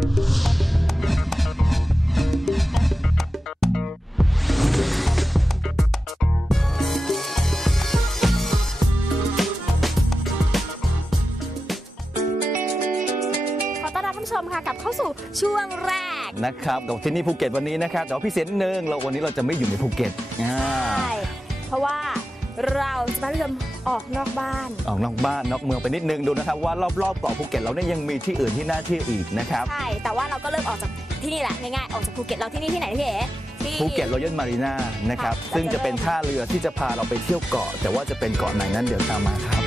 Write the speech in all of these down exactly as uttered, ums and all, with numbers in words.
ชมค่ะกลับเข้าสู่ช่วงแรกนะครับกับที่นี่ภูเก็ตวันนี้นะครับแต่ว่าพิเศษนิดนึงเราวันนี้เราจะไม่อยู่ในภูเก็ตใช่เพราะว่าเราจะพาท่านผู้ชมออกนอกบ้านออกนอกบ้านนอกเมืองไปนิดนึงดูนะครับว่ารอบๆเกาะภูเก็ตเราเนี่ยยังมีที่อื่นที่น่าเที่ยวอีกนะครับใช่แต่ว่าเราก็เริ่มออกจากที่นี่แหละง่ายๆออกจากภูเก็ตเราที่นี่ที่ไหนพี่เอ๋ภูเก็ตรอยัลมารีนานะครับซึ่งจะเป็นท่าเรือที่จะพาเราไปเที่ยวเกาะแต่ว่าจะเป็นเกาะไหนนั้นเดี๋ยวตามมาครับ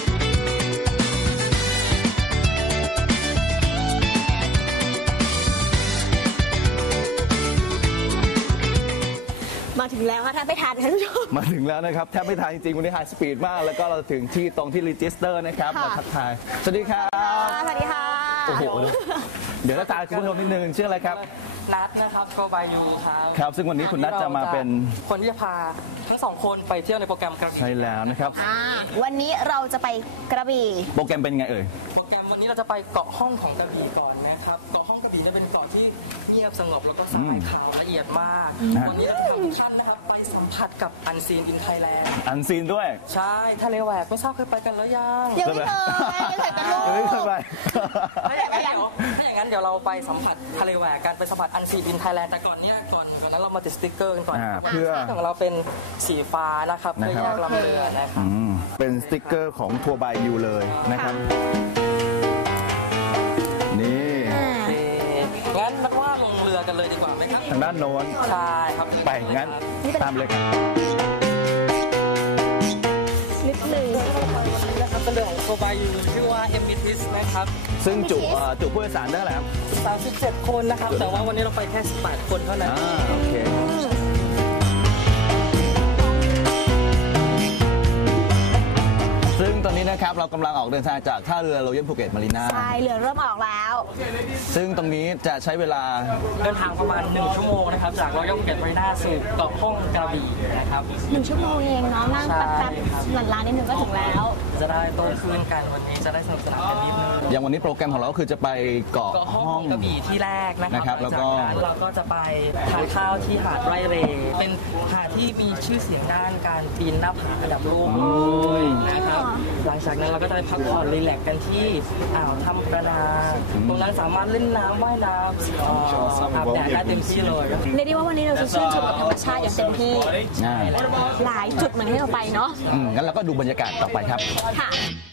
มาถึงแล้วค่ะถ้าไม่ทันท่านผู้ชมมาถึงแล้วนะครับแทบไม่ทันจริงๆวันนี้ไฮสปีดมากแล้วก็เราถึงที่ตรงที่รีจิสเตอร์นะครับมาทักทายสวัสดีครับสวัสดีค่ะโอ้โหเดี๋ยวทักทายคุณผู้ชมนิดนึงชื่ออะไรครับนัทนะครับโกบายูครับครับซึ่งวันนี้คุณนัทจะมาเป็นคนที่จะพาทั้งสองคนไปเที่ยวในโปรแกรมกระบี่ใช่แล้วนะครับวันนี้เราจะไปกระบี่โปรแกรมเป็นไงเอ่ยโปรแกรมวันนี้เราจะไปเกาะห้องของกระบี่ก่อนนะครับเกาะห้องกระบี่จะเป็นเกาะที่เงียบสงบแล้วก็สายขาวละเอียดมากวันนี้เราจะพาท่านนะครับไปสัมผัสกับอันซีนอินไทยแลนด์อันซีนด้วยใช่ทะเลแหวกไม่ทราบเคยไปกันแล้วยังยังไม่เคยไม่เคยไปยังไม่เคยไปถ้าอย่างนั้นเดี๋ยวเราไปสัมผัสทะเลแหวกกันไปสัมผัสอันซีนอินไทยแลนด์แต่ก่อนเนี้ยก่อนก่อนนั้นเรามาติดสติ๊กเกอร์กันก่อนเพื่อของเราเป็นสีฟ้านะครับเพื่อแยกลำเรือนะครับเป็นสติ๊กเกอร์ของทัวร์บายยูเลยนะครับนี่งั้นนักว่าลงเรือกันเลยดีกว่าไหมครับทางด้านโน้นใช่ครับไปงั้นตามเลยครับนิดหนึ่งนะครับเป็นเรือของโกบายูชื่อว่าเอมิทิสนะครับซึ่งจุจุผู้โดยสารได้แล้วสามสิบเจ็ดคนนะครับแต่ว่าวันนี้เราไปแค่สิบแปดคนเท่านั้นโอเคซึ่งตอนนี้นะครับเรากำลังออกเดินทางจากท่าเรือรอยัลภูเก็ตมารีนาใช่เรือเริ่มออกแล้วซึ่งตรงนี้จะใช้เวลาเดินทางประมาณหนึ่งชั่วโมงนะครับจากรอยัลภูเก็ตมารีนาสู่เกาะห้องกระบี่นะครับหนึ่งชั่วโมงเองเนาะนั่งแป๊บๆหลังร้านนิดนึงก็ถึงแล้วจะได้โตขึ้นกันวันนี้จะได้สนุกสนานกันนิดนึงอย่างวันนี้โปรแกรมของเราก็คือจะไปเกาะห้องกระบี่ที่แรกนะครับแล้วก็เราก็จะไปทานข้าวที่หาดไร่เรเป็นหาดที่มีชื่อเสียงด้านการปีนหน้าผาระดับโลกเลยนะครับหลังจากนั้นเราก็จะไปพักผ่อนรีแลกซ์กันที่อ่าวถ้ำประดาตรงนั้นสามารถเล่นน้ำว่ายน้ำอาบแดดได้เต็มที่เลยเรียกได้ว่าวันนี้เราจะชื่นชมกับธรรมชาติอย่างเต็มที่หลายจุดเหมือนที่เราไปเนาะงั้นเราก็ดูบรรยากาศต่อไปครับค่ะ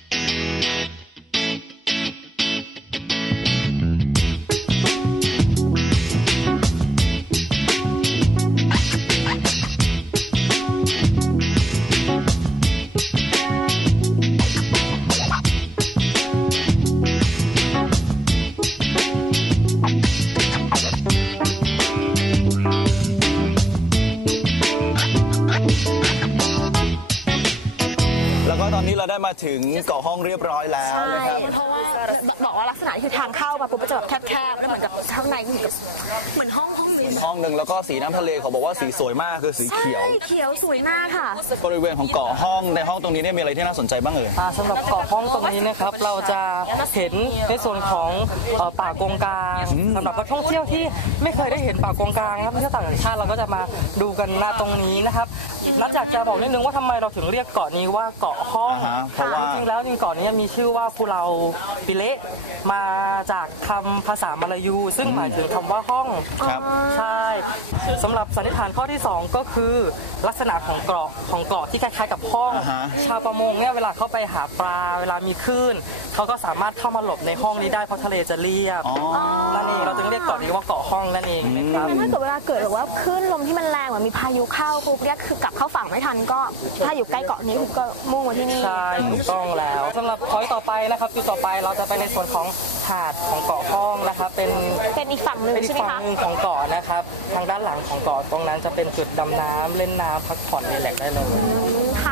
เราได้มาถึงเกาะห้องเรียบร้อยแล้วนะครับเพราะว่าบอกว่าลักษณะคือทางเข้ามาปุ๊บจะแบบแคบๆแล้วเหมือนกับข้างในเหมือนกับเหมือนห้องห้องห้องหนึ่งแล้วก็สีน้ำทะเลเขาบอกว่าสีสวยมากคือสีเขียวเขียวสวยมากค่ะบริเวณของเกาะห้องในห้องตรงนี้เนี่ยมีอะไรที่น่าสนใจบ้างเอ่ยสำหรับเกาะห้องตรงนี้นะครับเราจะเห็นในส่วนของป่ากงกลางสำหรับนักท่องเที่ยวที่ไม่เคยได้เห็นป่ากงกลางครับที่ต่างชาติเราก็จะมาดูกันณตรงนี้นะครับนัดอยากจะบอกนิดนึงว่าทำไมเราถึงเรียกเกาะนี้ว่าเกาะห้องเพราะว่าจริงๆแล้วจริงเกาะนี้มีชื่อว่าปูเลาปิเละมาจากคำภาษามลายูซึ่งหมายถึงคำว่าห้องใช่สำหรับสันนิษฐานข้อที่สองก็คือลักษณะของเกาะของเกาะที่คล้ายๆกับห้องชาวประมงเนี่ยเวลาเข้าไปหาปลาเวลามีคลื่นเขาก็สามารถเข้ามาหลบในห้องนี้ได้เพราะทะเลจะเรียบนั่นเองเราจึงเรียกเกาะนี้ว่าเกาะห้องนั่นเองนะครับถ้าเกิดเวลาเกิดหรือว่าคลื่นลมที่มันแรงเหมือนมีพายุเข้าปุ๊บเนี่ยคือกลับเข้าฝั่งไม่ทันก็ถ้าอยู่ใกล้เกาะนี้ก็มุ่งมาที่นี่ใช่ถูกต้องแล้วสำหรับพอยต์ต่อไปนะครับจุดต่อไปเราจะไปในส่วนของหาดของเกาะห้องนะครับเป็นเป็นอีกฝั่งนึงใช่ไหมคะเป็นอีกฝั่งนึงของเกาะนะครับทางด้านหลังของเกาะตรงนั้นจะเป็นจุดดำน้ำเล่นน้ำพักผ่อนรีแลกซ์ได้เลยค่ะ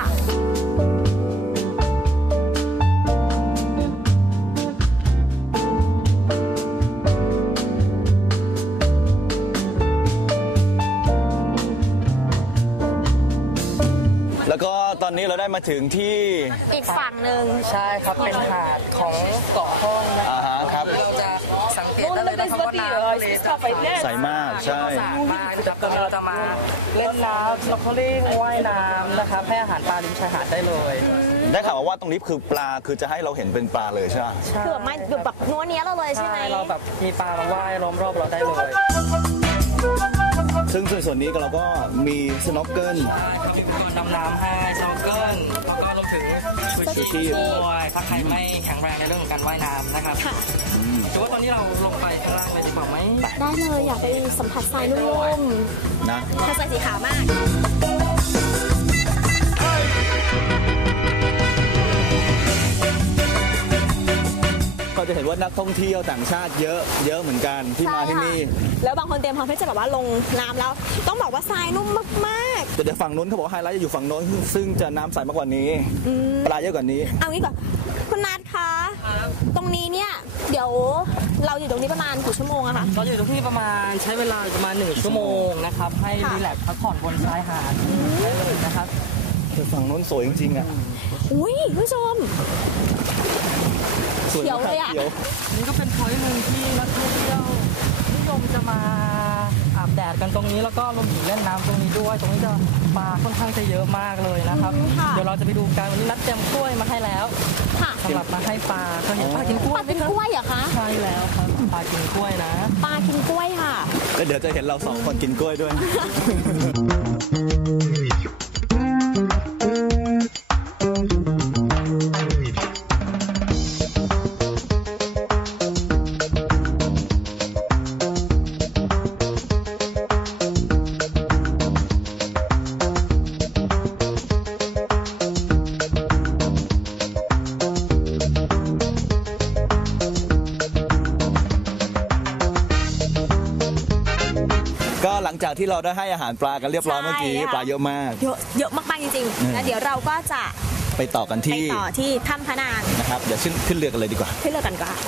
แล้วก็ตอนนี้เราได้มาถึงที่อีกฝั่งหนึ่งใช่ครับเป็นหาดของเกาะห้องนะครับเราจะสังเเกตได้เลยนะครับว่าน้ำทะเลจะใสมากใช่สะอาดมากนะครับตอนนี้เราจะมาเล่นน้ำ snorkeling ว่ายน้ำนะครับให้อาหารปลาริมชายหาดได้เลยได้ข่าวว่าตรงนี้คือปลาคือจะให้เราเห็นเป็นปลาเลยใช่ไหมคือแบบไม่แบบนัวเนี้ยเราเลยใช่ไหมเราแบบมีปลามาว่ายล้อมรอบเราได้เลยซึ่งส่วนนี้เราก็มีสโนว์เกิลครับอุปกรณ์ดำน้ำให้สโนว์เกิลแล้วก็รวมถึงชูชีพด้วยถ้าใครไม่แข็งแรงในเรื่องของการว่ายน้ำนะครับค่ะถือว่าตอนนี้เราลงไปข้างล่างเลยดีกว่าไหมได้เลยอยากไปสัมผัสทรายนุ่มนะๆทรายสีขาวมากก็จะเห็นว่านักท่องเที่ยวต่างชาติเยอะเยอะเหมือนกันที่มาที่นี่แล้วบางคนเตรียมพร้อมที่จะแบบว่าลงน้ำแล้ว ต้องบอกว่าทรายนุ่มมากแต่เดี๋ยวฝั่งนู้นเขาบอกว่าไฮไลท์จะอยู่ฝั่งโน้นซึ่งจะน้ำใสมากกว่านี้ปลาเยอะกว่านี้ๆ เอางี้ก่อนคุณนัทคะ ตรงนี้เนี่ยเดี๋ยวเราอยู่ตรงนี้ประมาณกี่ชั่วโมงอะคะเราอยู่ตรงที่ประมาณใช้เวลาประมาณหนึ่งชั่วโมงนะครับให้ค่ะรีแลกซ์พักผ่อนบนชายหาดได้เลยนะครับแต่ฝั่งโน้นสวยจริงๆอ่ะอุ้ยคุณผู้ชมสวยเขียวมากเลยอะเขียวนี่ก็เป็นพอยต์หนึ่งที่นักท่องเที่ยวนิยมจะมาอาบแดดกันตรงนี้แล้วก็รวมถึงเล่นน้ำตรงนี้ด้วย ตรงนี้จะปลาค่อนข้างจะเยอะมากเลยนะครับ เดี๋ยวเราจะไปดูกันวันนี้นัดเตรียมกล้วยมาให้แล้วค่ะสำหรับมาให้ปลาเคยเห็นปลากินกล้ปวยลาไหมกินครับกล้วยเหรอคะใช่แล้วครับปลากินกล้วยนะปลากินกล้วยค่ะแล้วเดี๋ยวจะเห็นเราสองคนกินกล้วยด้วย ก็หลังจากที่เราได้ให้อาหารปลากันเรียบร้อยใช่เมื่อกี้ค่ะปลาเยอะมากเยอะเยอะมากๆจริงๆแล้วเดี๋ยวเราก็จะไปต่อกันไปที่ต่อที่ถ้ำพระนางนะครับเดี๋ยวขึ้นขึ้นเรือกันเลยดีกว่าขึ้นเรือกันก่อน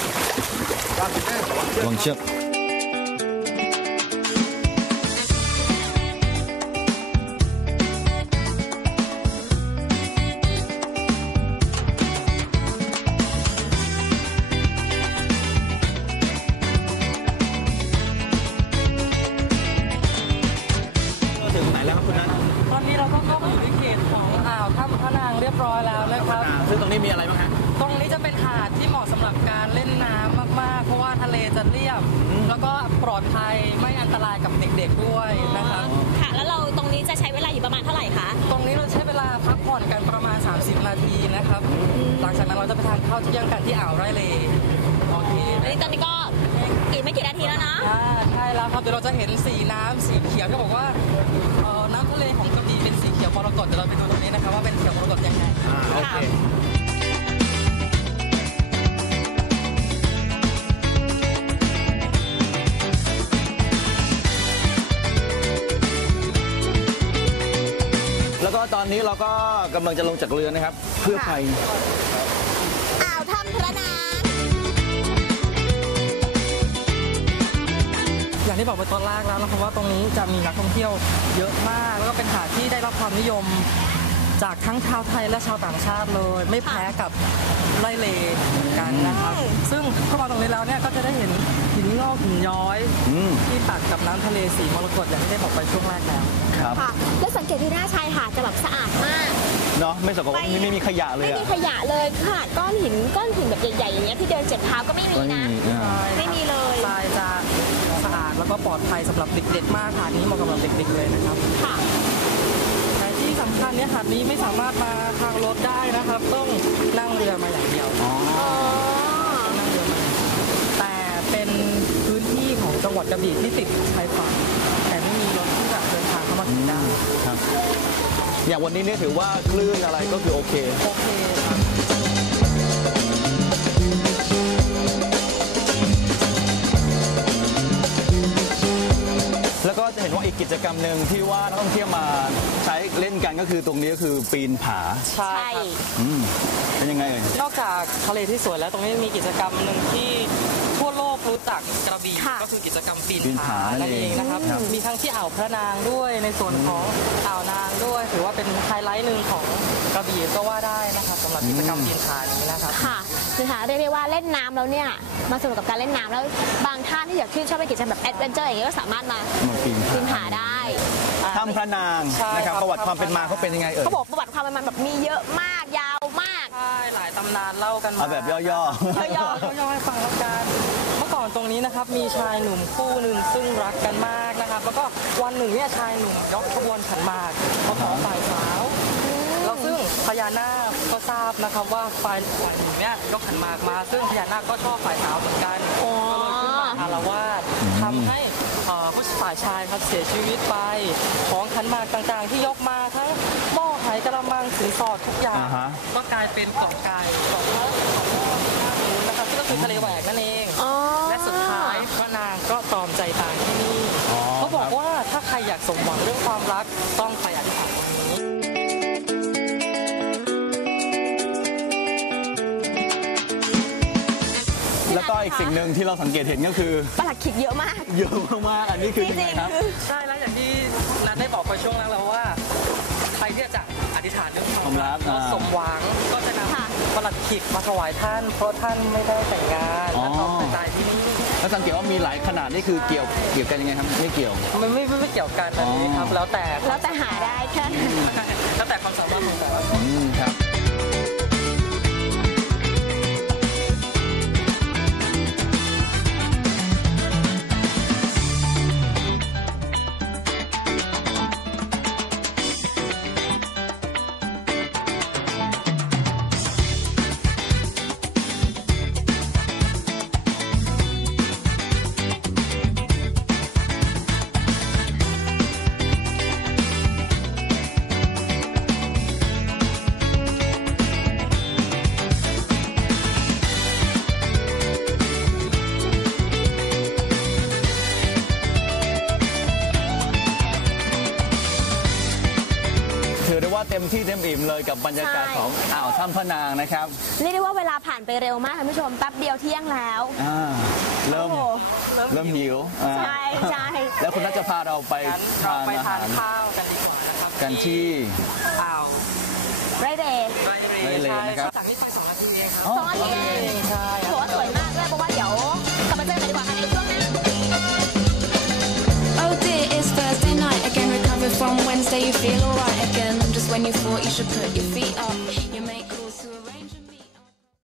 วางเชือก ถึงไหนแล้วครับคุณนัทตอนนี้เราก็เข้ามาอยู่ในเขตของอ่าวถ้ำพระนางเรียบร้อยแล้วนะครับซึ่งตรงนี้มีอะไรบ้างฮะตรงนี้จะเป็นหาดที่เหมาะสำหรับการเล่นน้ำมากๆ เพราะว่าทะเลจะเรียบ แล้วก็ปลอดภัยไม่อันตรายกับเด็กๆด้วยนะครับค่ะ แล้วเราตรงนี้จะใช้เวลาอยู่ประมาณเท่าไหร่คะตรงนี้เราใช้เวลาพักผ่อนกันประมาณ สามสิบ นาทีนะครับ หลังจากนั้นเราจะไปทานข้าวเที่ยงกันที่อ่าวไร่เลโอเคอันนี้ตอนนี้ก็อีกไม่กี่นาทีแล้วนะอ่าใช่แล้วครับเดี๋ยวเราจะเห็นสีน้ำสีเขียวที่บอกว่าเอ่อน้ำทะเลของกระบี่เป็นสีเขียวมรกตเดี๋ยวเราไปดูตรงนี้นะครับว่าเป็นเขียวมรกตยังไงโอเค แล้วก็ตอนนี้เราก็กำลังจะลงจากเรือนะครับ เพื่อไปอ่าวถ้ำพระนางอย่างที่บอกไปตอนแรกแล้วนะครับว่าตรงนี้จะมีนักท่องเที่ยวเยอะมาก แล้วก็เป็นหาดที่ได้รับความนิยมจากทั้งชาวไทยและชาวต่างชาติเลย ไม่แพ้กับไร่เลเหมือนกันนะครับ ซึ่งเข้ามาตรงนี้แล้วเนี่ยก็จะได้เห็นหินงอกหินย้อยอืมที่ตัดกับน้ำทะเลสีมรกตอย่างที่ได้บอกไปช่วงแรกแล้วครับค่ะ แล้วสังเกตดูหน้าชายหาดจะแบบสะอาดมากเนาะไม่สกปรกไม่ไม่มีขยะเลยไม่อะมีขยะเลยค่ะก้อนหินก้อนหินแบบใหญ่ๆอย่างเงี้ยที่เดินเจ็บเท้าก็ไม่มีไม่นะมีอ่าไม่มีเลยทรายจะสะอาดแล้วก็ปลอดภัยสำหรับเด็กๆมากหาดนี้เหมาะสำหรับเด็กๆเลยนะครับค่ะแต่ที่สำคัญเนี่ยหาดนี้ไม่สามารถมาทางรถได้นะครับ ต้องนั่งเรือมาอย่างเดียวอ๋ออ๋อนั่งเรือมาแต่เป็นพื้นที่ของจังหวัดกระบี่ที่ติดชายฝั่งแต่ไม่มีรถที่จะเดินทางเข้ามาถึงได้ครับ อย่างวันนี้เนี่ยถือว่าคลื่นอะไรก็คือโอเคโอเคครับแล้วก็จะเห็นว่าอีกกิจกรรมหนึ่งที่ว่านักท่องเที่ยวมาใช้เล่นกันก็คือตรงนี้ก็คือปีนผาใช่ใช่ครับอืมเป็นยังไงเอ่ยนอกจากทะเลที่สวยแล้วตรงนี้มีกิจกรรมหนึ่งที่ทั่วโลกบรู้จักกระบี่ค่ะก็คือกิจกรรมปีนปีนผาผานั่นั่นนเอเอง งนะครับครับมีทั้งที่อ่าวพระนางด้วยในส่วนของอ่าวนางด้วยถือว่าเป็นไฮไลท์หนึ่งของกระบี่ก็ว่าได้นะครับสำหรับกิจกรรมปีนผานี้นะครับค่ะนะคะเรียกได้ว่าเล่นน้ำแล้วเนี่ยมาสนุกกับการเล่นน้ำแล้วบางท่านที่อยากชื่นชอบในกิจกรรมแบบแอดเวนเจอร์อย่างเงี้ยก็สามารถมามาปีนปีนผาผาได้ถ้ำพระนางใช่นะครับครับประวัติความเป็นมาเขาเป็นยังไงเอ่ยเขาบอกประวัติความเป็นมาแบบมีเยอะมากยาวมากใช่หลายตำนานเล่ากันมาเอาแบบย่อๆย่อๆย่อๆให้ฟังแล้วกันเมื่อก่อนตรงนี้นะครับมีชายหนุ่มคู่หนึ่งซึ่งรักกันมากนะครับ แล้วก็วันหนึ่งเนี่ยชายหนุ่มยกขบวนขันหมากมาขอฝ่ายสาวแล้วซึ่งพญานาคก็ทราบนะครับว่าฝ่ายฝ่ายหนุ่มเนี่ยยกขันหมากมา ซึ่งพญานาคก็ชอบฝ่ายสาวเหมือนกันอ๋อก็เลยขึ้นมาอาละวาดทำให้เอ่อผู้ฝ่ายชายครับเสียชีวิตไปของขันหมากต่างๆ ที่ยกมาทั้งหม้อไหกระมังสินสอดทุกอย่างอ่าฮะก็กลายเป็นเกาะไก่เกาะพระเกาะพ่อท่านู้นนะครับที่งก็คือทะเลแหวกนั่นเองอ๋อและสุดท้ายพระนางก็ตรอมใจตายที่นี่อ๋อเขาบอกว่าถ้าใครอยากสมหวังเรื่องความรักต้องไปอธิษฐานวันนี้แล้วก็อีกสิ่งหนึ่งที่เราสังเกตเห็นก็คือประหลัดขิกเยอะมากเยอะมากๆอันนี้คือยังไงครับจริงใช่แล้วอย่างที่นัทได้บอกไปช่วงแรกแล้วว่าใครที่จะอธิษฐานเรื่องความรักความรักแล้วสมหวังก็จะนค่ะำประหลัดขิกมาถวายท่าน เพราะท่านไม่ได้แต่งงานอ๋อและต้องแต่ตายที่นี่แล้วสังเกตว่ามีหลายขนาดนี่คือเกี่ยวเกี่ยวกันยังไงครับไม่เกี่ยวมันไม่ไม่ไม่เกี่ยวกันนะนี่ครับ แล้วแต่แล้วแต่หาได้แค่นั้นแล้วแต่ความสามารถของแต่ละคนอืมครับ ถือได้ว่าเต็มที่เต็มอิ่มเลยกับบรรยากาศใช่ของอ่าวถ้ำพระนางนะครับเรียกได้ว่าเวลาผ่านไปเร็วมากคุณผู้ชมแป๊บเดียวเที่ยงแล้วอ่าเริ่มโอ้โหเริ่มหิวอ่าใช่ใช่แล้วคุณนัทจะพาเราไปงั้นเราทานไปอาทาหาน รข้าวกันดีกว่านะครับกันที่อ่าวไรเดย์ไรเรไรเรใช่นะครับจากนี้ไปสองนาทีเองครับอ๋อสองนาทีเองใช่ถือว่าสวยมากด้วยเพราะว่าเดี๋ยวกลับมาเจอกันดีกว่าค่ะในช่วงหน้า Oh dear, it's Thursday night again. Recovered from Wednesday, you feel alright again. Just when you thought you should put your